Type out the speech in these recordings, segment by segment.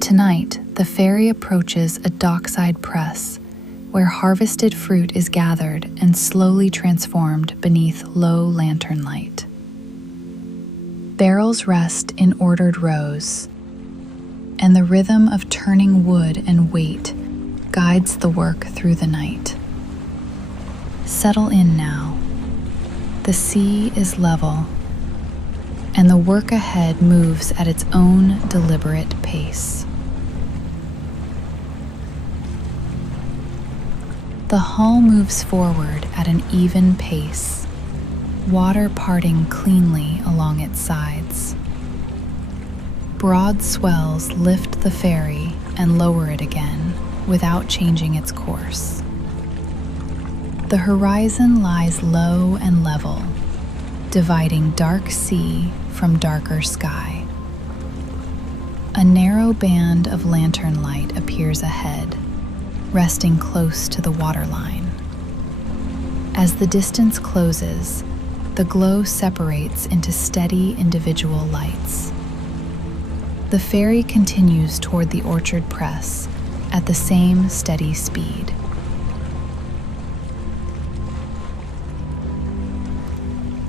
Tonight, the ferry approaches a dockside press where harvested fruit is gathered and slowly transformed beneath low lantern light. Barrels rest in ordered rows, and the rhythm of turning wood and weight guides the work through the night. Settle in now. The sea is level, and the work ahead moves at its own deliberate pace. The hull moves forward at an even pace, water parting cleanly along its sides. Broad swells lift the ferry and lower it again without changing its course. The horizon lies low and level, dividing dark sea from darker sky. A narrow band of lantern light appears ahead, resting close to the waterline. As the distance closes, the glow separates into steady individual lights. The ferry continues toward the orchard press at the same steady speed.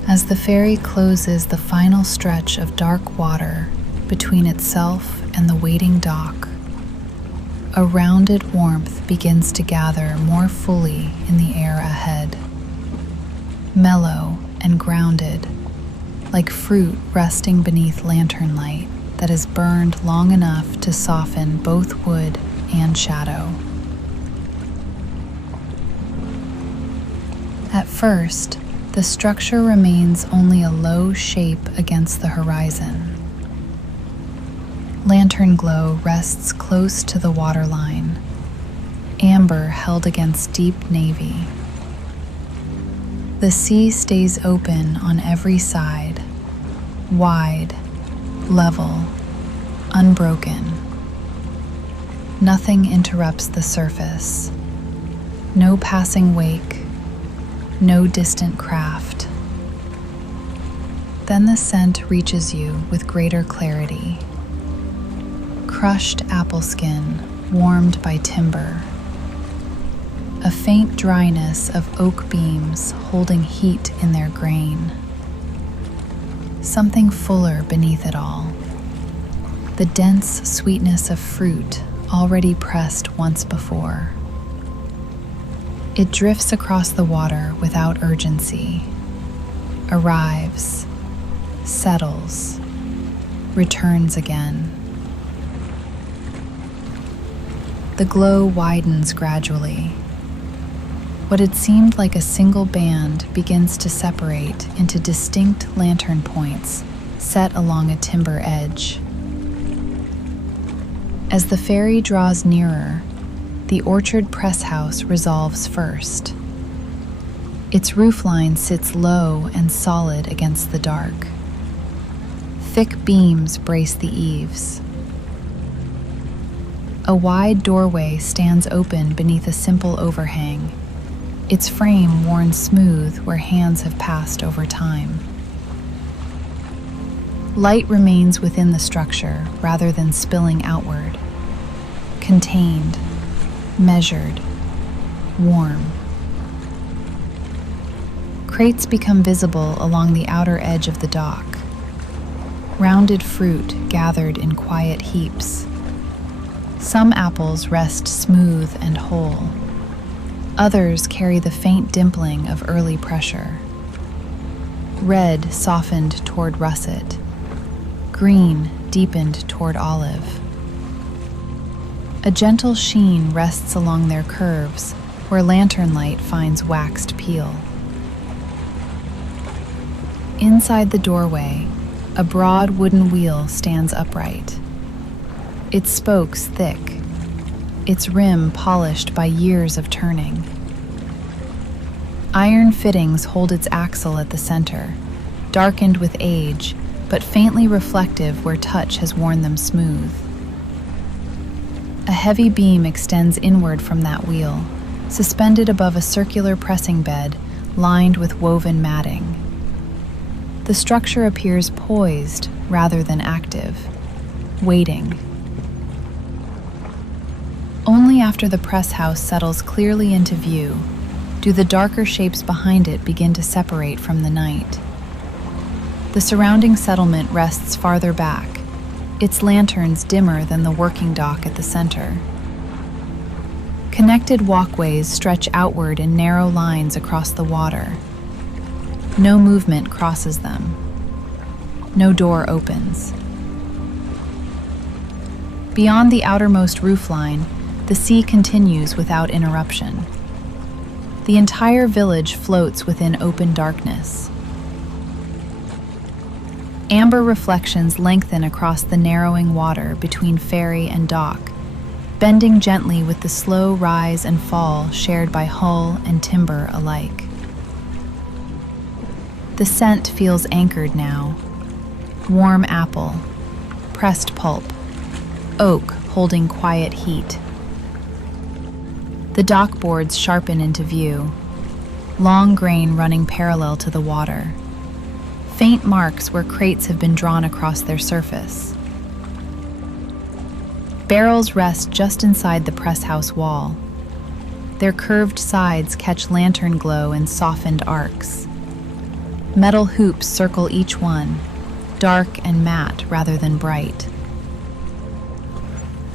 As the ferry closes the final stretch of dark water between itself and the waiting dock, a rounded warmth begins to gather more fully in the air ahead. Mellow and grounded, like fruit resting beneath lantern light that has burned long enough to soften both wood and shadow. At first, the structure remains only a low shape against the horizon. Lantern glow rests close to the waterline, amber held against deep navy. The sea stays open on every side, wide, level, unbroken. Nothing interrupts the surface. No passing wake, no distant craft. Then the scent reaches you with greater clarity. Crushed apple skin, warmed by timber. A faint dryness of oak beams holding heat in their grain. Something fuller beneath it all. The dense sweetness of fruit already pressed once before. It drifts across the water without urgency, arrives, settles, returns again. The glow widens gradually. What had seemed like a single band begins to separate into distinct lantern points set along a timber edge. As the ferry draws nearer, the orchard press house resolves first. Its roofline sits low and solid against the dark. Thick beams brace the eaves. A wide doorway stands open beneath a simple overhang, its frame worn smooth where hands have passed over time. Light remains within the structure rather than spilling outward. Contained, measured, warm. Crates become visible along the outer edge of the dock. Rounded fruit gathered in quiet heaps. Some apples rest smooth and whole. Others carry the faint dimpling of early pressure. Red softened toward russet. Green deepened toward olive. A gentle sheen rests along their curves where lantern light finds waxed peel. Inside the doorway, a broad wooden wheel stands upright. Its spokes thick, its rim polished by years of turning. Iron fittings hold its axle at the center, darkened with age, but faintly reflective where touch has worn them smooth. A heavy beam extends inward from that wheel, suspended above a circular pressing bed lined with woven matting. The structure appears poised rather than active, waiting. Only after the press house settles clearly into view do the darker shapes behind it begin to separate from the night. The surrounding settlement rests farther back, its lanterns dimmer than the working dock at the center. Connected walkways stretch outward in narrow lines across the water. No movement crosses them. No door opens. Beyond the outermost roofline, the sea continues without interruption. The entire village floats within open darkness. Amber reflections lengthen across the narrowing water between ferry and dock, bending gently with the slow rise and fall shared by hull and timber alike. The scent feels anchored now. Warm apple, pressed pulp, oak holding quiet heat. The dock boards sharpen into view, long grain running parallel to the water, faint marks where crates have been drawn across their surface. Barrels rest just inside the press house wall. Their curved sides catch lantern glow in softened arcs. Metal hoops circle each one, dark and matte rather than bright.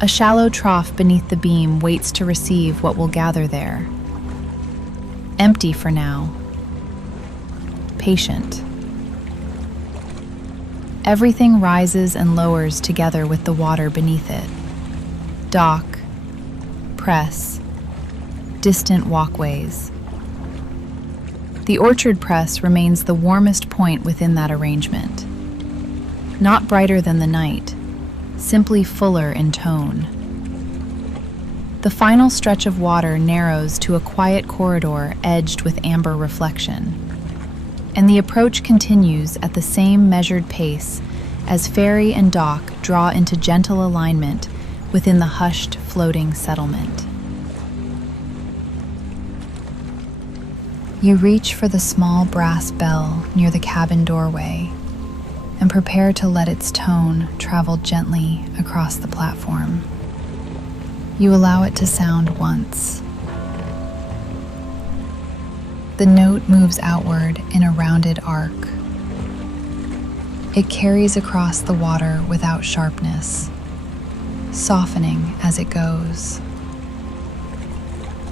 A shallow trough beneath the beam waits to receive what will gather there. Empty for now. Patient. Everything rises and lowers together with the water beneath it. Dock, press, distant walkways. The orchard press remains the warmest point within that arrangement. Not brighter than the night, simply fuller in tone. The final stretch of water narrows to a quiet corridor edged with amber reflection, and the approach continues at the same measured pace as ferry and dock draw into gentle alignment within the hushed, floating settlement. You reach for the small brass bell near the cabin doorway and prepare to let its tone travel gently across the platform. You allow it to sound once. The note moves outward in a rounded arc. It carries across the water without sharpness, softening as it goes.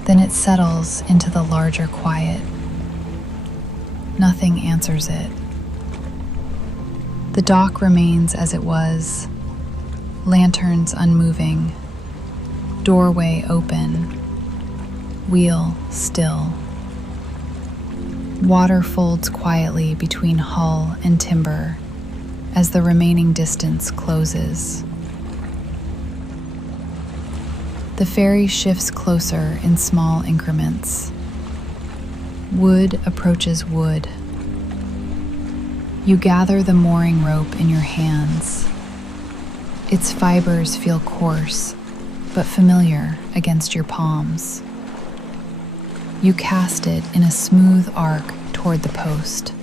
Then it settles into the larger quiet. Nothing answers it. The dock remains as it was, lanterns unmoving, doorway open, wheel still. Water folds quietly between hull and timber as the remaining distance closes. The ferry shifts closer in small increments. Wood approaches wood. You gather the mooring rope in your hands. Its fibers feel coarse, but familiar against your palms. You cast it in a smooth arc toward the post.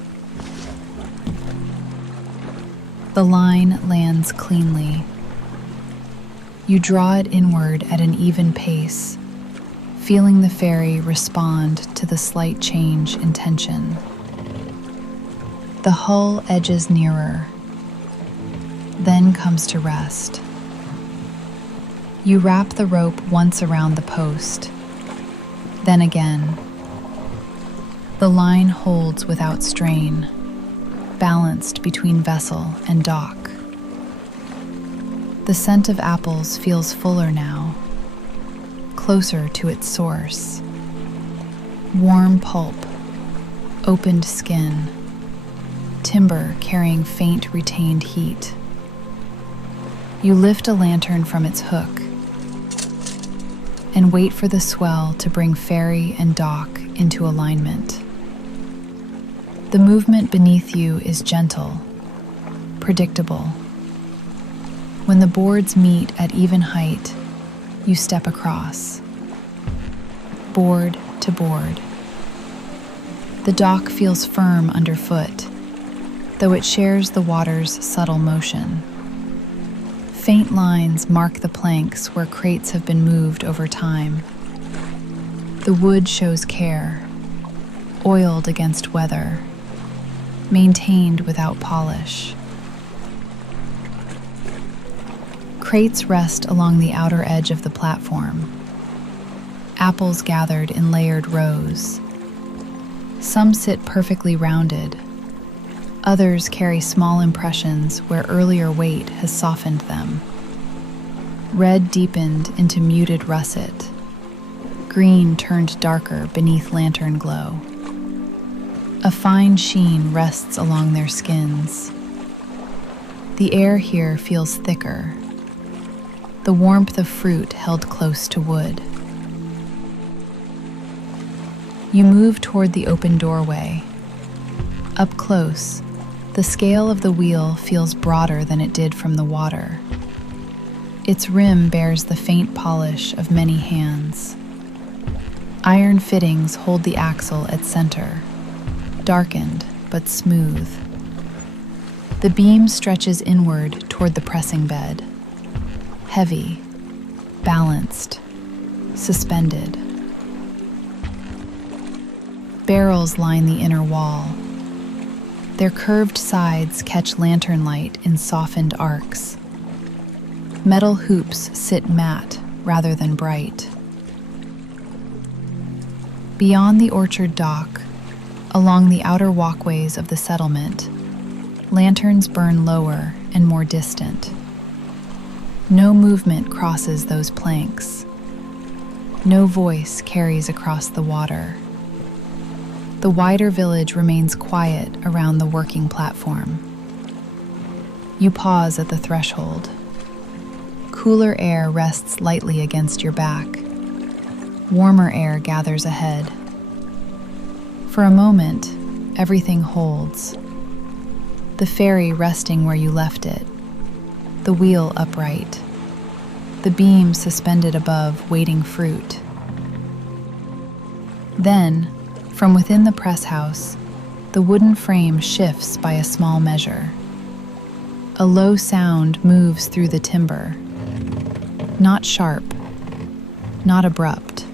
The line lands cleanly. You draw it inward at an even pace, feeling the ferry respond to the slight change in tension. The hull edges nearer, then comes to rest. You wrap the rope once around the post, then again. The line holds without strain, balanced between vessel and dock. The scent of apples feels fuller now, closer to its source. Warm pulp, opened skin, timber carrying faint retained heat. You lift a lantern from its hook and wait for the swell to bring ferry and dock into alignment. The movement beneath you is gentle, predictable. When the boards meet at even height, you step across, board to board. The dock feels firm underfoot, though it shares the water's subtle motion. Faint lines mark the planks where crates have been moved over time. The wood shows care, oiled against weather, maintained without polish. Crates rest along the outer edge of the platform, apples gathered in layered rows. Some sit perfectly rounded. Others carry small impressions where earlier weight has softened them. Red deepened into muted russet. Green turned darker beneath lantern glow. A fine sheen rests along their skins. The air here feels thicker, the warmth of fruit held close to wood. You move toward the open doorway. Up close, the scale of the wheel feels broader than it did from the water. Its rim bears the faint polish of many hands. Iron fittings hold the axle at center, darkened but smooth. The beam stretches inward toward the pressing bed, heavy, balanced, suspended. Barrels line the inner wall. Their curved sides catch lantern light in softened arcs. Metal hoops sit matte rather than bright. Beyond the orchard dock, along the outer walkways of the settlement, lanterns burn lower and more distant. No movement crosses those planks. No voice carries across the water. The wider village remains quiet around the working platform. You pause at the threshold. Cooler air rests lightly against your back. Warmer air gathers ahead. For a moment, everything holds. The ferry resting where you left it, the wheel upright, the beam suspended above waiting fruit. Then, from within the press house, the wooden frame shifts by a small measure. A low sound moves through the timber. Not sharp, not abrupt.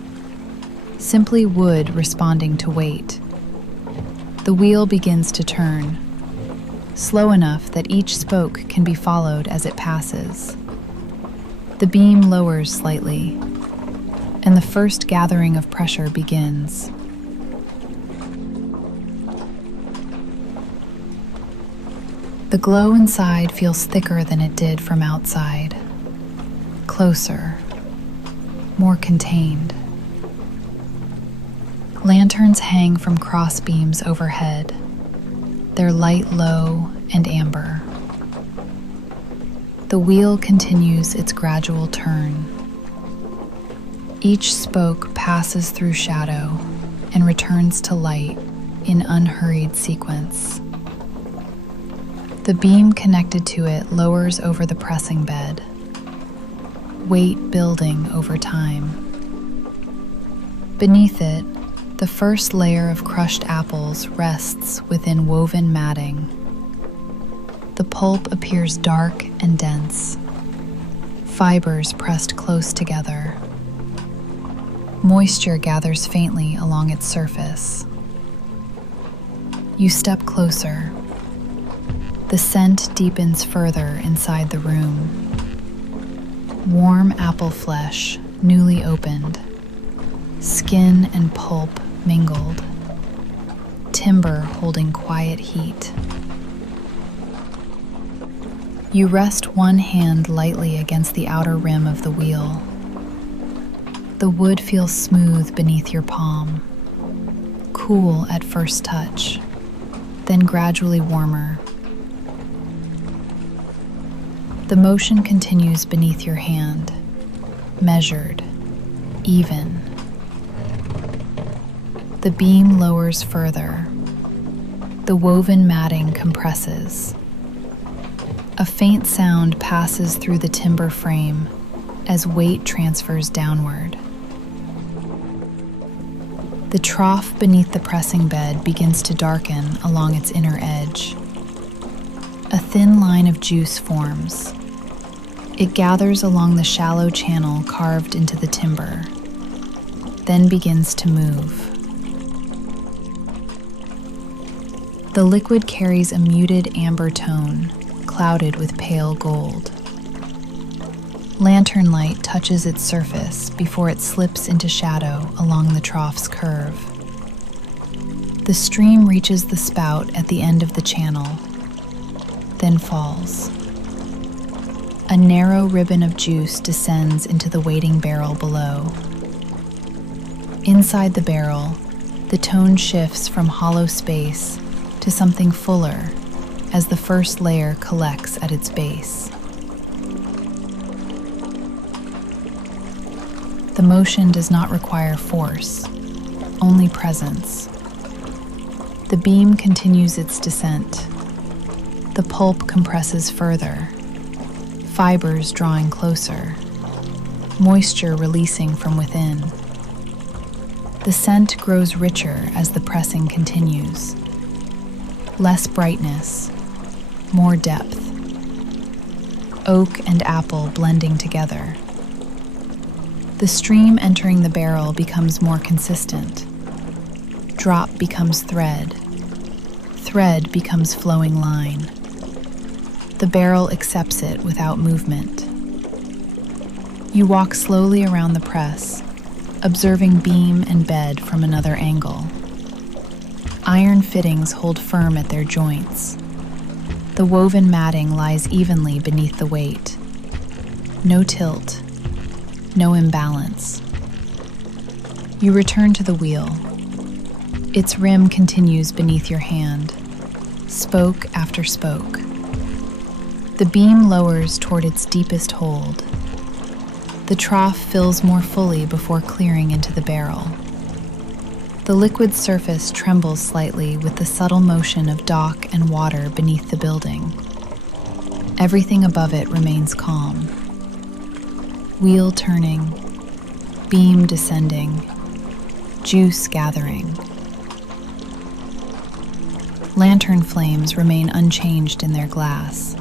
Simply wood responding to weight. The wheel begins to turn, slow enough that each spoke can be followed as it passes. The beam lowers slightly, and the first gathering of pressure begins. The glow inside feels thicker than it did from outside, closer, more contained. Lanterns hang from cross beams overhead, their light low and amber. The wheel continues its gradual turn. Each spoke passes through shadow and returns to light in unhurried sequence. The beam connected to it lowers over the pressing bed, weight building over time. Beneath it, the first layer of crushed apples rests within woven matting. The pulp appears dark and dense, fibers pressed close together. Moisture gathers faintly along its surface. You step closer. The scent deepens further inside the room. Warm apple flesh, newly opened. Skin and pulp mingled. Timber holding quiet heat. You rest one hand lightly against the outer rim of the wheel. The wood feels smooth beneath your palm, cool at first touch, then gradually warmer. The motion continues beneath your hand, measured, even. The beam lowers further. The woven matting compresses. A faint sound passes through the timber frame as weight transfers downward. The trough beneath the pressing bed begins to darken along its inner edge. A thin line of juice forms. It gathers along the shallow channel carved into the timber, then begins to move. The liquid carries a muted amber tone, clouded with pale gold. Lantern light touches its surface before it slips into shadow along the trough's curve. The stream reaches the spout at the end of the channel, then falls. A narrow ribbon of juice descends into the waiting barrel below. Inside the barrel, the tone shifts from hollow space to something fuller as the first layer collects at its base. The motion does not require force, only presence. The beam continues its descent. The pulp compresses further, fibers drawing closer, moisture releasing from within. The scent grows richer as the pressing continues. Less brightness, more depth. Oak and apple blending together. The stream entering the barrel becomes more consistent. Drop becomes thread. Thread becomes flowing line. The barrel accepts it without movement. You walk slowly around the press, observing beam and bed from another angle. Iron fittings hold firm at their joints. The woven matting lies evenly beneath the weight. No tilt, no imbalance. You return to the wheel. Its rim continues beneath your hand, spoke after spoke. The beam lowers toward its deepest hold. The trough fills more fully before clearing into the barrel. The liquid surface trembles slightly with the subtle motion of dock and water beneath the building. Everything above it remains calm. Wheel turning, beam descending, juice gathering. Lantern flames remain unchanged in their glass.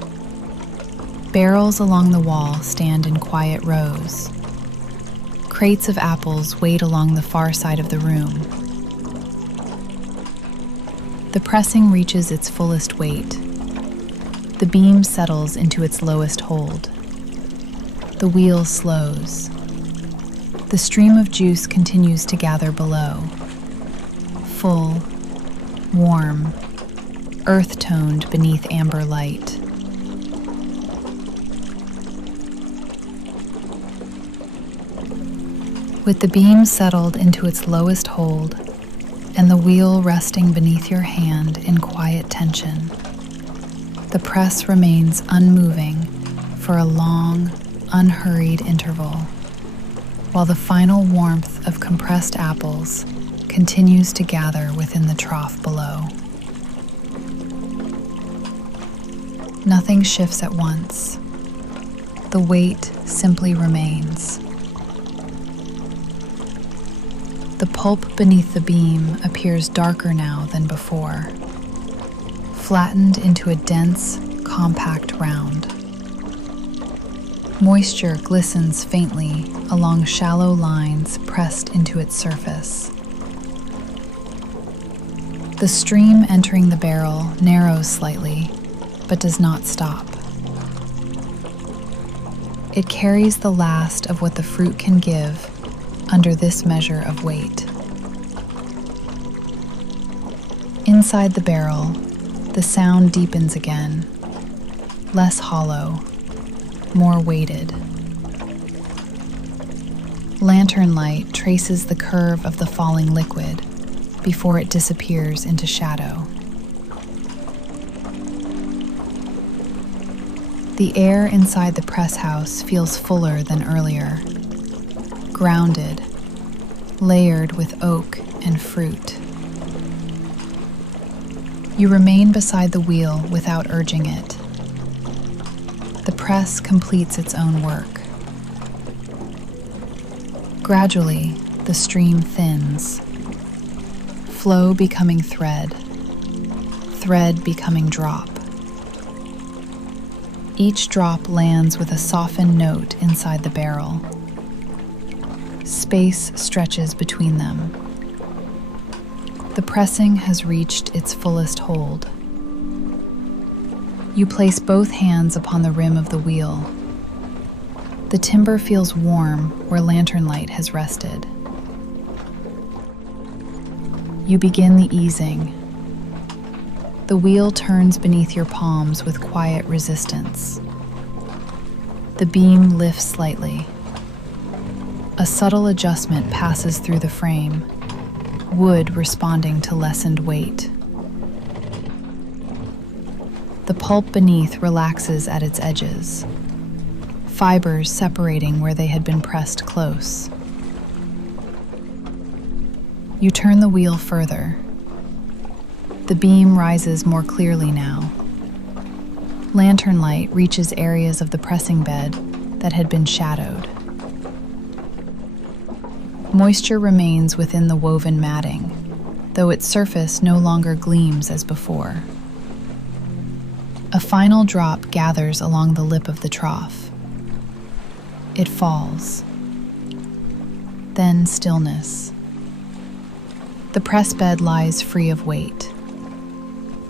Barrels along the wall stand in quiet rows. Crates of apples wait along the far side of the room. The pressing reaches its fullest weight. The beam settles into its lowest hold. The wheel slows. The stream of juice continues to gather below. Full, warm, earth-toned beneath amber light. With the beam settled into its lowest hold and the wheel resting beneath your hand in quiet tension, the press remains unmoving for a long, unhurried interval, while the final warmth of compressed apples continues to gather within the trough below. Nothing shifts at once. The weight simply remains. The pulp beneath the beam appears darker now than before, flattened into a dense, compact round. Moisture glistens faintly along shallow lines pressed into its surface. The stream entering the barrel narrows slightly, but does not stop. It carries the last of what the fruit can give under this measure of weight. Inside the barrel, the sound deepens again, less hollow, more weighted. Lantern light traces the curve of the falling liquid before it disappears into shadow. The air inside the press house feels fuller than earlier, grounded, layered with oak and fruit. You remain beside the wheel without urging it. The press completes its own work. Gradually, the stream thins, flow becoming thread, thread becoming drop. Each drop lands with a softened note inside the barrel. Space stretches between them. The pressing has reached its fullest hold. You place both hands upon the rim of the wheel. The timber feels warm where lantern light has rested. You begin the easing. The wheel turns beneath your palms with quiet resistance. The beam lifts slightly. A subtle adjustment passes through the frame, wood responding to lessened weight. The pulp beneath relaxes at its edges, fibers separating where they had been pressed close. You turn the wheel further. The beam rises more clearly now. Lantern light reaches areas of the pressing bed that had been shadowed. Moisture remains within the woven matting, though its surface no longer gleams as before. A final drop gathers along the lip of the trough. It falls. Then stillness. The press bed lies free of weight.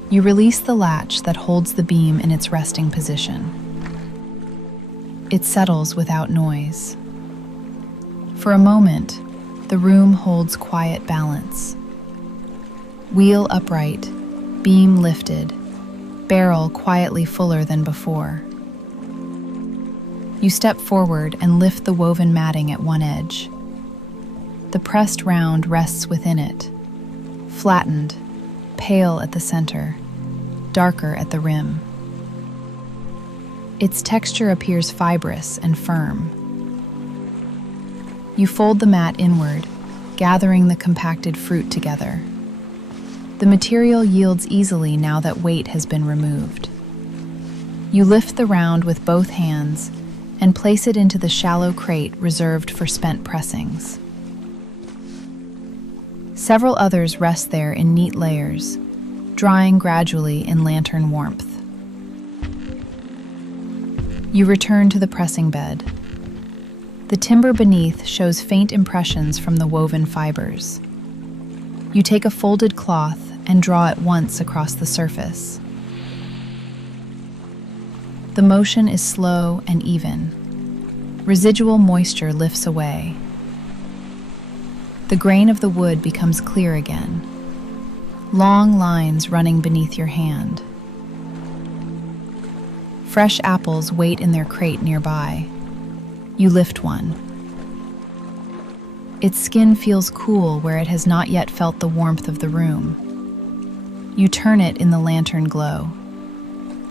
You release the latch that holds the beam in its resting position. It settles without noise. For a moment, the room holds quiet balance. Wheel upright, beam lifted, barrel quietly fuller than before. You step forward and lift the woven matting at one edge. The pressed round rests within it, flattened, pale at the center, darker at the rim. Its texture appears fibrous and firm. You fold the mat inward, gathering the compacted fruit together. The material yields easily now that weight has been removed. You lift the round with both hands and place it into the shallow crate reserved for spent pressings. Several others rest there in neat layers, drying gradually in lantern warmth. You return to the pressing bed. The timber beneath shows faint impressions from the woven fibers. You take a folded cloth and draw it once across the surface. The motion is slow and even. Residual moisture lifts away. The grain of the wood becomes clear again, long lines running beneath your hand. Fresh apples wait in their crate nearby. You lift one. Its skin feels cool where it has not yet felt the warmth of the room. You turn it in the lantern glow,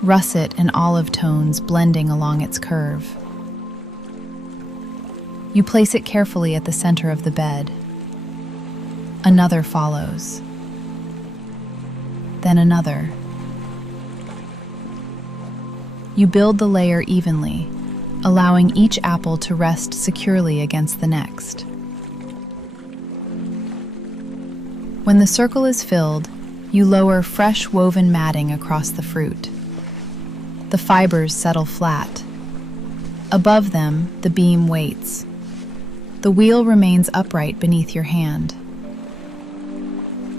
russet and olive tones blending along its curve. You place it carefully at the center of the bed. Another follows. Then another. You build the layer evenly, allowing each apple to rest securely against the next. When the circle is filled, you lower fresh woven matting across the fruit. The fibers settle flat. Above them, the beam waits. The wheel remains upright beneath your hand.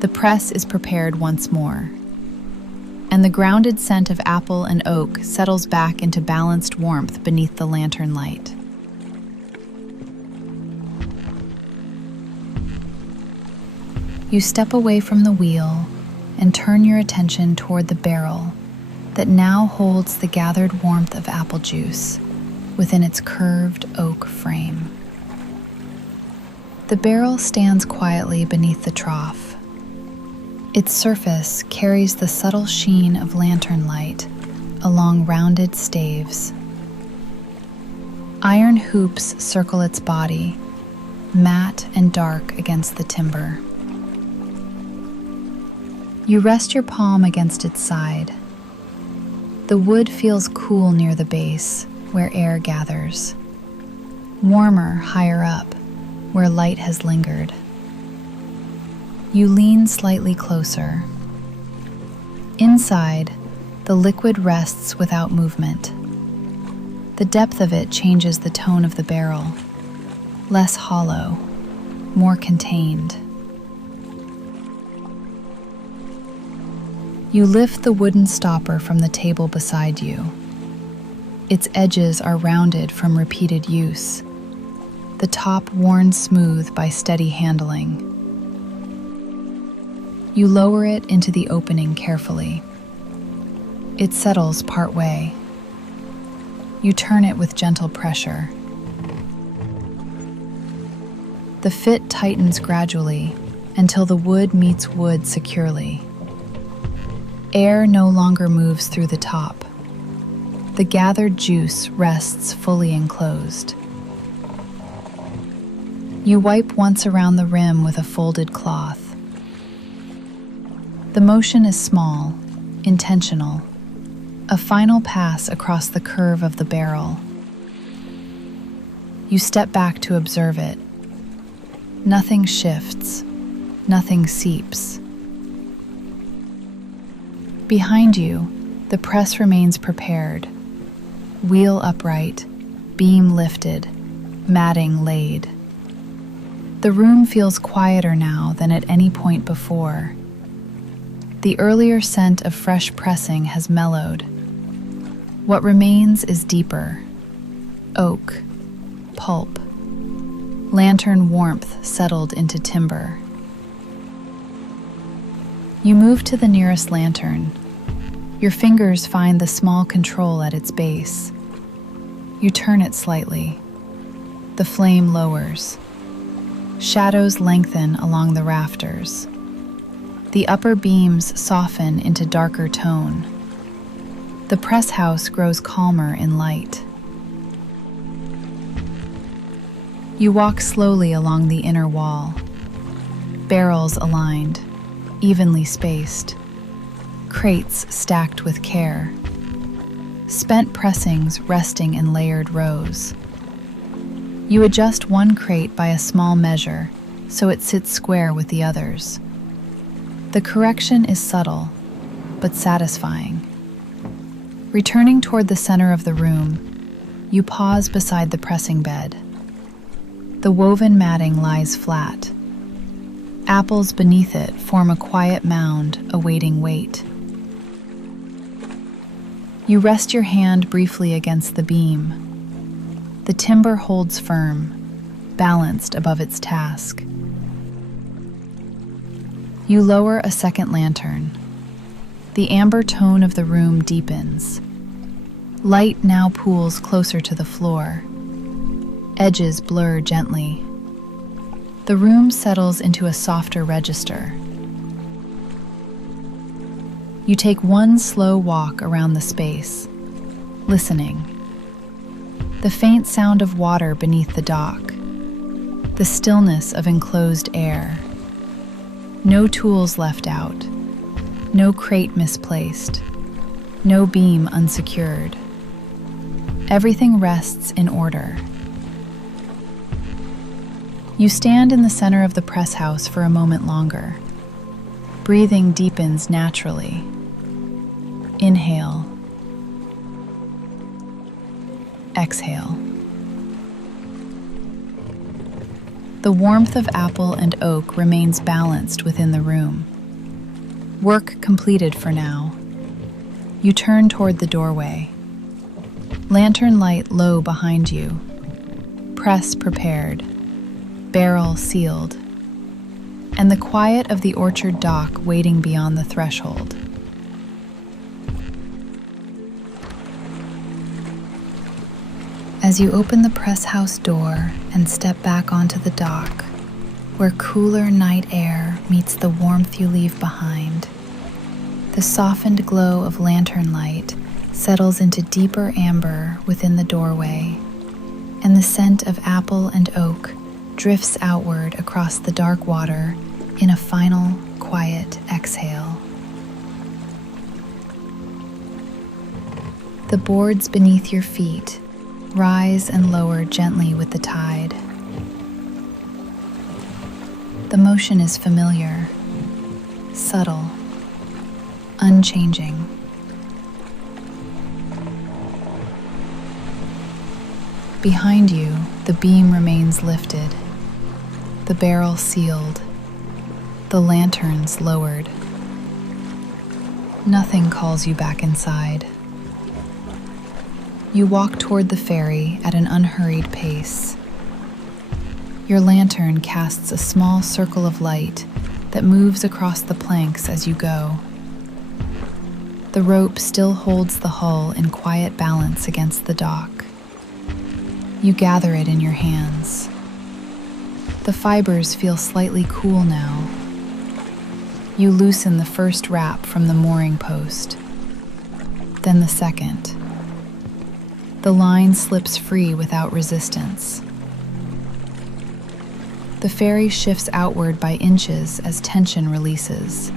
The press is prepared once more, and the grounded scent of apple and oak settles back into balanced warmth beneath the lantern light. You step away from the wheel and turn your attention toward the barrel that now holds the gathered warmth of apple juice within its curved oak frame. The barrel stands quietly beneath the trough. Its surface carries the subtle sheen of lantern light along rounded staves. Iron hoops circle its body, matte and dark against the timber. You rest your palm against its side. The wood feels cool near the base, where air gathers. Warmer higher up, where light has lingered. You lean slightly closer. Inside, the liquid rests without movement, The depth of it changes the tone of the barrel, less hollow, more contained. You lift the wooden stopper from the table beside you. Its edges are rounded from repeated use, the top worn smooth by steady handling. You lower it into the opening carefully. It settles partway. You turn it with gentle pressure. The fit tightens gradually until the wood meets wood securely. Air no longer moves through the top. The gathered juice rests fully enclosed. You wipe once around the rim with a folded cloth. The motion is small, intentional, a final pass across the curve of the barrel. You step back to observe it. Nothing shifts, nothing seeps. Behind you, the press remains prepared. Wheel upright, beam lifted, matting laid. The room feels quieter now than at any point before. The earlier scent of fresh pressing has mellowed. What remains is deeper. Oak, pulp, lantern warmth settled into timber. You move to the nearest lantern. Your fingers find the small control at its base. You turn it slightly. The flame lowers. Shadows lengthen along the rafters. The upper beams soften into darker tone. The press house grows calmer in light. You walk slowly along the inner wall. Barrels aligned, evenly spaced. Crates stacked with care. Spent pressings resting in layered rows. You adjust one crate by a small measure so it sits square with the others. The correction is subtle, but satisfying. Returning toward the center of the room, you pause beside the pressing bed. The woven matting lies flat. Apples beneath it form a quiet mound awaiting weight. You rest your hand briefly against the beam. The timber holds firm, balanced above its task. You lower a second lantern. The amber tone of the room deepens. Light now pools closer to the floor. Edges blur gently. The room settles into a softer register. You take one slow walk around the space, listening. The faint sound of water beneath the dock. The stillness of enclosed air. No tools left out. No crate misplaced. No beam unsecured. Everything rests in order. You stand in the center of the press house for a moment longer. Breathing deepens naturally. Inhale. Exhale. The warmth of apple and oak remains balanced within the room. Work completed for now. You turn toward the doorway. Lantern light low behind you. Press prepared. Barrel sealed. And the quiet of the orchard dock waiting beyond the threshold. As you open the press house door and step back onto the dock, where cooler night air meets the warmth you leave behind, the softened glow of lantern light settles into deeper amber within the doorway, and the scent of apple and oak drifts outward across the dark water in a final, quiet exhale. The boards beneath your feet rise and lower gently with the tide. The motion is familiar, subtle, unchanging. Behind you, the beam remains lifted, the barrel sealed, the lanterns lowered. Nothing calls you back inside. You walk toward the ferry at an unhurried pace. Your lantern casts a small circle of light that moves across the planks as you go. The rope still holds the hull in quiet balance against the dock. You gather it in your hands. The fibers feel slightly cool now. You loosen the first wrap from the mooring post, then the second. The line slips free without resistance. The ferry shifts outward by inches as tension releases.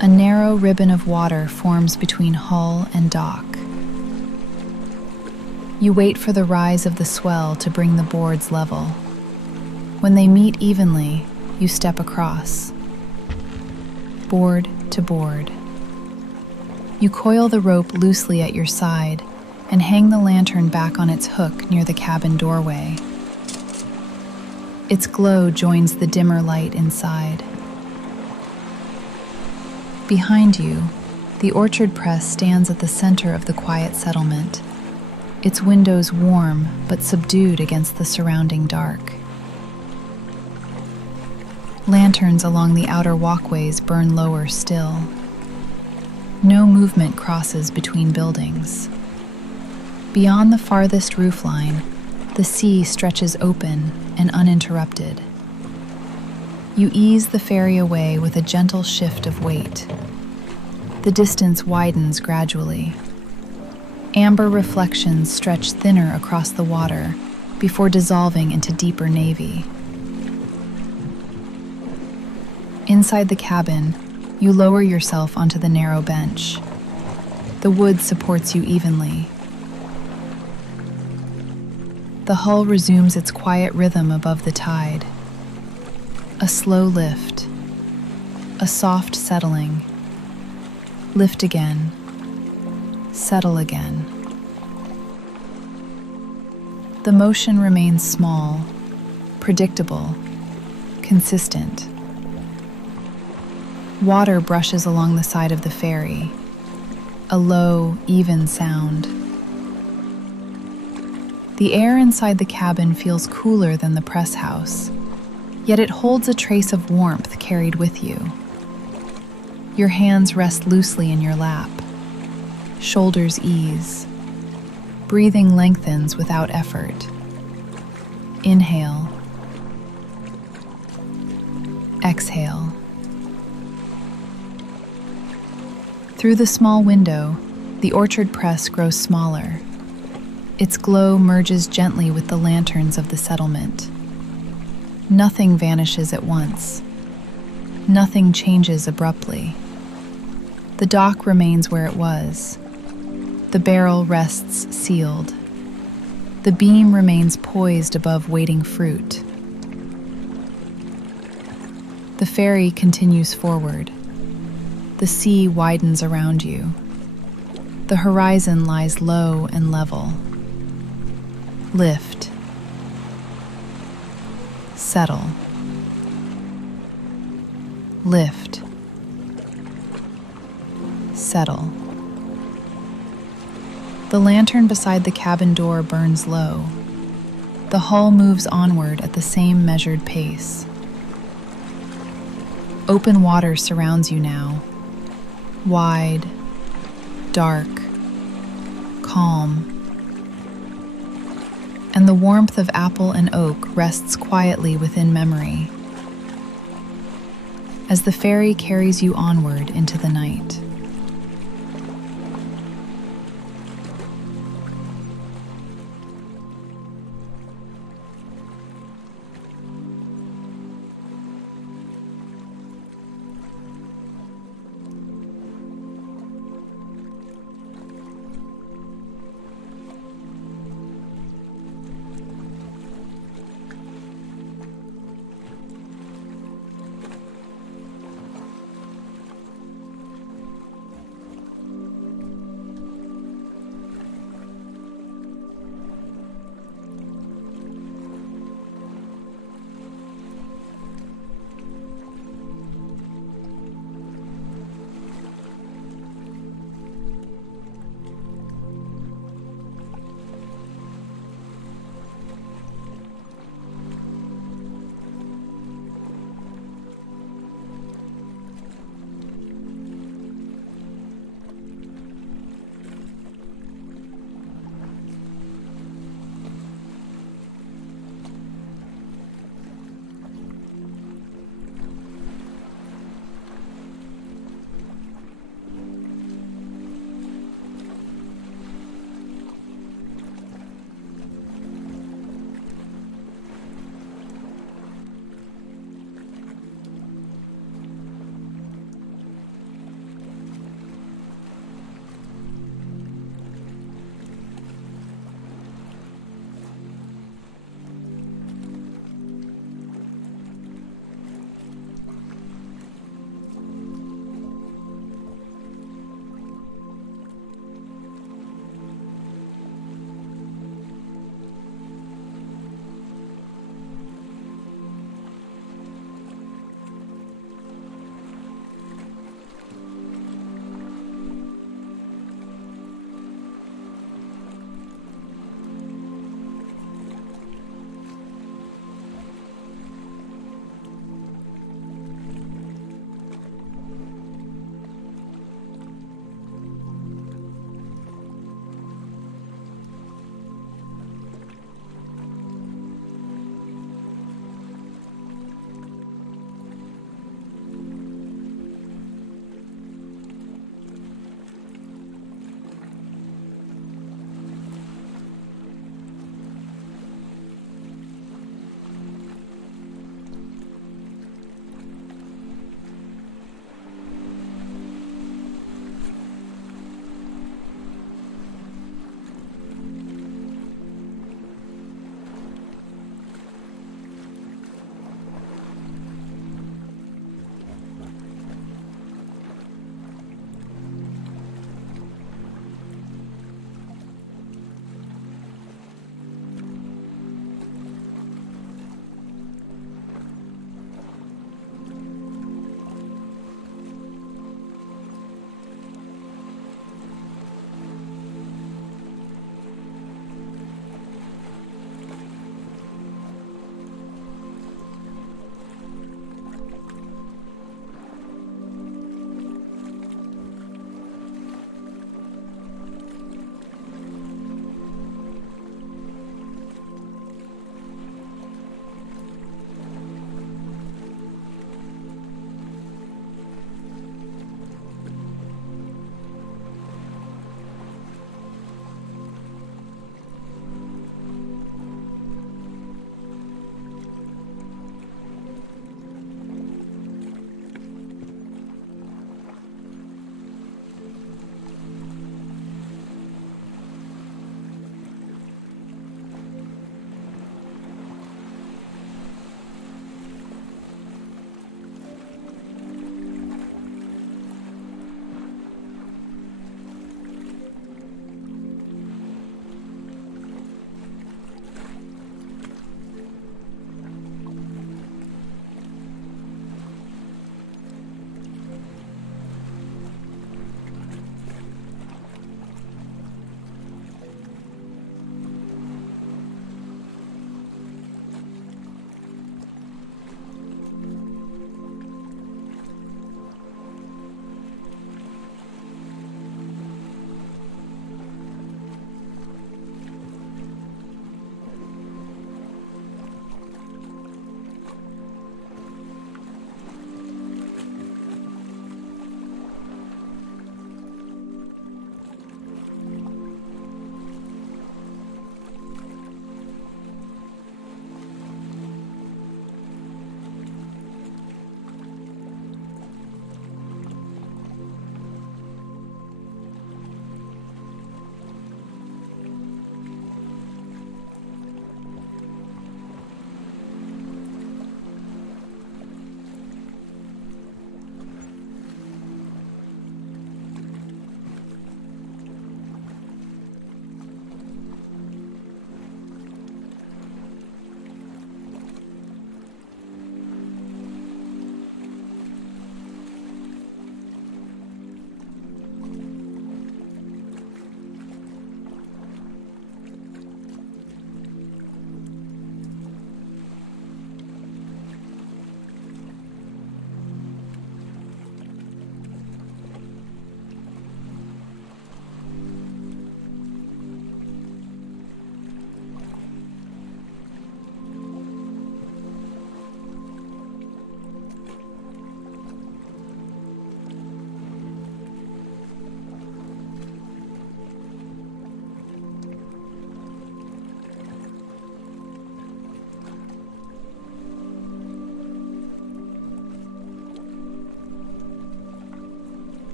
A narrow ribbon of water forms between hull and dock. You wait for the rise of the swell to bring the boards level. When they meet evenly, you step across, board to board. You coil the rope loosely at your side and hang the lantern back on its hook near the cabin doorway. Its glow joins the dimmer light inside. Behind you, the orchard press stands at the center of the quiet settlement, its windows warm but subdued against the surrounding dark. Lanterns along the outer walkways burn lower still. No movement crosses between buildings. Beyond the farthest roofline, the sea stretches open and uninterrupted. You ease the ferry away with a gentle shift of weight. The distance widens gradually. Amber reflections stretch thinner across the water before dissolving into deeper navy. Inside the cabin, you lower yourself onto the narrow bench. The wood supports you evenly. The hull resumes its quiet rhythm above the tide. A slow lift, a soft settling. Lift again, settle again. The motion remains small, predictable, consistent. Water brushes along the side of the ferry, a low, even sound. The air inside the cabin feels cooler than the press house, yet it holds a trace of warmth carried with you. Your hands rest loosely in your lap. Shoulders ease. Breathing lengthens without effort. Inhale. Exhale. Through the small window, the orchard press grows smaller. Its glow merges gently with the lanterns of the settlement. Nothing vanishes at once. Nothing changes abruptly. The dock remains where it was. The barrel rests sealed. The beam remains poised above waiting fruit. The ferry continues forward. The sea widens around you. The horizon lies low and level. Lift. Settle. Lift. Settle. The lantern beside the cabin door burns low. The hull moves onward at the same measured pace. Open water surrounds you now. Wide, dark, calm. And the warmth of apple and oak rests quietly within memory as the ferry carries you onward into the night.